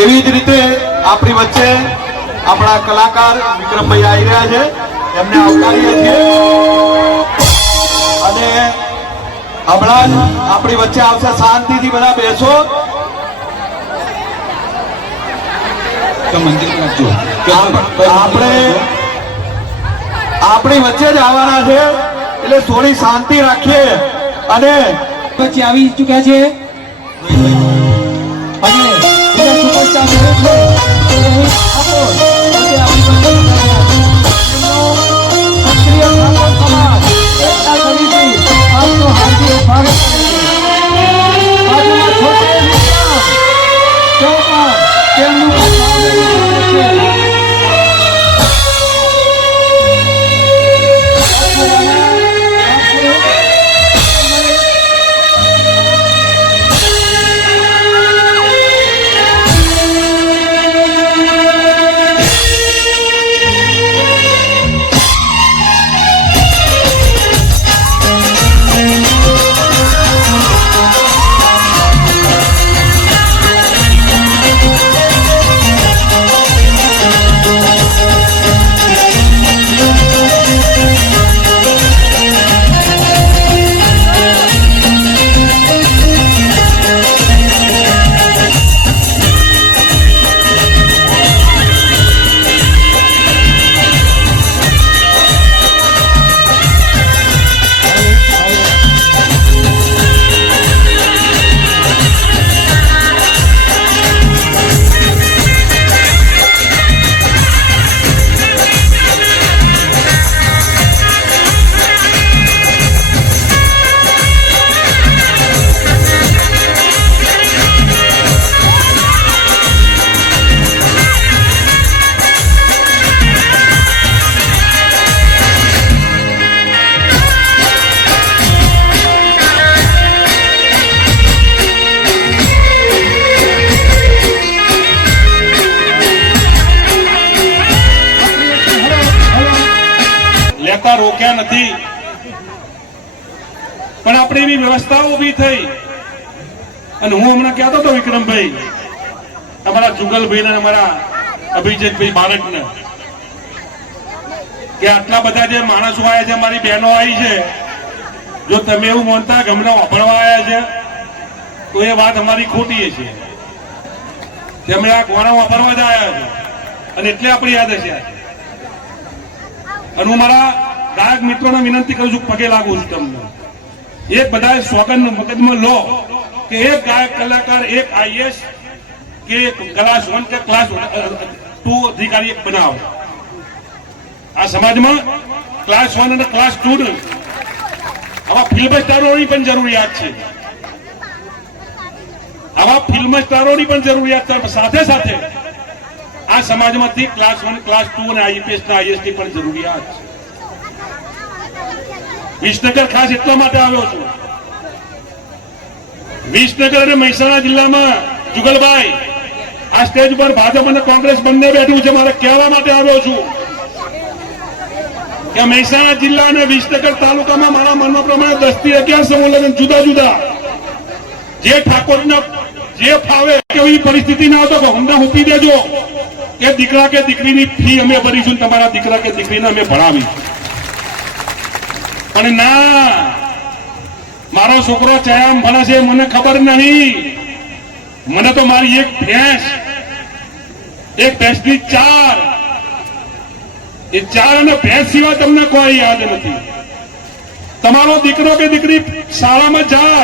એવી જ રીતે આપણી વચ્ચે આપણા કલાકાર વિક્રમભાઈ આવી રહ્યા છે, એમને આવકારીએ છીએ અને હમણાં જ આપણી વચ્ચે આવશે. શાંતિથી બધા બેસો. આપણે આપણી વચ્ચે જ આવવાના છે એટલે થોડી શાંતિ રાખીએ. અને પછી આવી ચૂક્યા છે અને સુપરસ્ટાર રોક્યા નથી, પણ આપણે એવી વ્યવસ્થાઓ ઉભી થઈ. અને હું હમણાં કહેતો હતો વિક્રમભાઈ, અમારા જુગલભાઈ ને અમારા અભિજીતભાઈ બારડને, કે આટલા બધા જે માણસો આવ્યા છે, મારી બહેનો આવી છે, જો તમે એવું માનતા કે અમને વાપરવા આવ્યા છે તો એ વાત અમારી ખોટી છે. તેમણે આ ગોણા વાપરવા જ આવ્યા છે અને એટલે આપણી યાદ હશે. અને હું મારા ગાયક મિત્રોને વિનંતી કરું છું, પગે લાગુ છું તમને. એક બધા સોગંદ મગજમાં લો કે એક ગાયક કલાકાર, એક આઈએસ કે ક્લાસ 1 કે ક્લાસ 2 અધિકારી એક બનાવો. આ સમાજમાં ક્લાસ 1 અને ક્લાસ 2 આવા ફિલ્મ સ્ટારોની પણ જરૂરિયાત છે. આવા ફિલ્મ સ્ટારોની પણ જરૂરિયાત છે. સાથે સાથે આ સમાજમાંથી ક્લાસ 1, ક્લાસ 2 અને આઈપીએસ ના આઈએસ ની પણ જરૂરિયાત છે. વિસનગર ખાસ એટલા માટે આવ્યો છું. વિસનગર અને મહેસાણા જિલ્લામાં જુગલભાઈ આ સ્ટેજ પર ભાજપ અને કોંગ્રેસ બંને બેઠું છે. મારે કહેવા માટે આવ્યો છું કે મહેસાણા જિલ્લા અને વિસનગર તાલુકામાં મારા મનનો પ્રમાણે 10 થી 11 સમૂહ લગ્ન જુદા જુદા જે ઠાકોરના જે ફાવે એવી પરિસ્થિતિ ના હતો કે હમણાં મૂકી દેજો કે દીકરા કે દીકરીની ફી અમે ભરીશું, તમારા દીકરા કે દીકરીને અમે ભણાવી. અને ના, મારો છોકરો ચયામ ભણે છે મને ખબર નહીં. મને તો મારી એક ભેંસની 4 એ 4 અને ભેંસ સિવાય તમને કોઈ યાદ નથી. તમારો દીકરો કે દીકરી શાળામાં જાય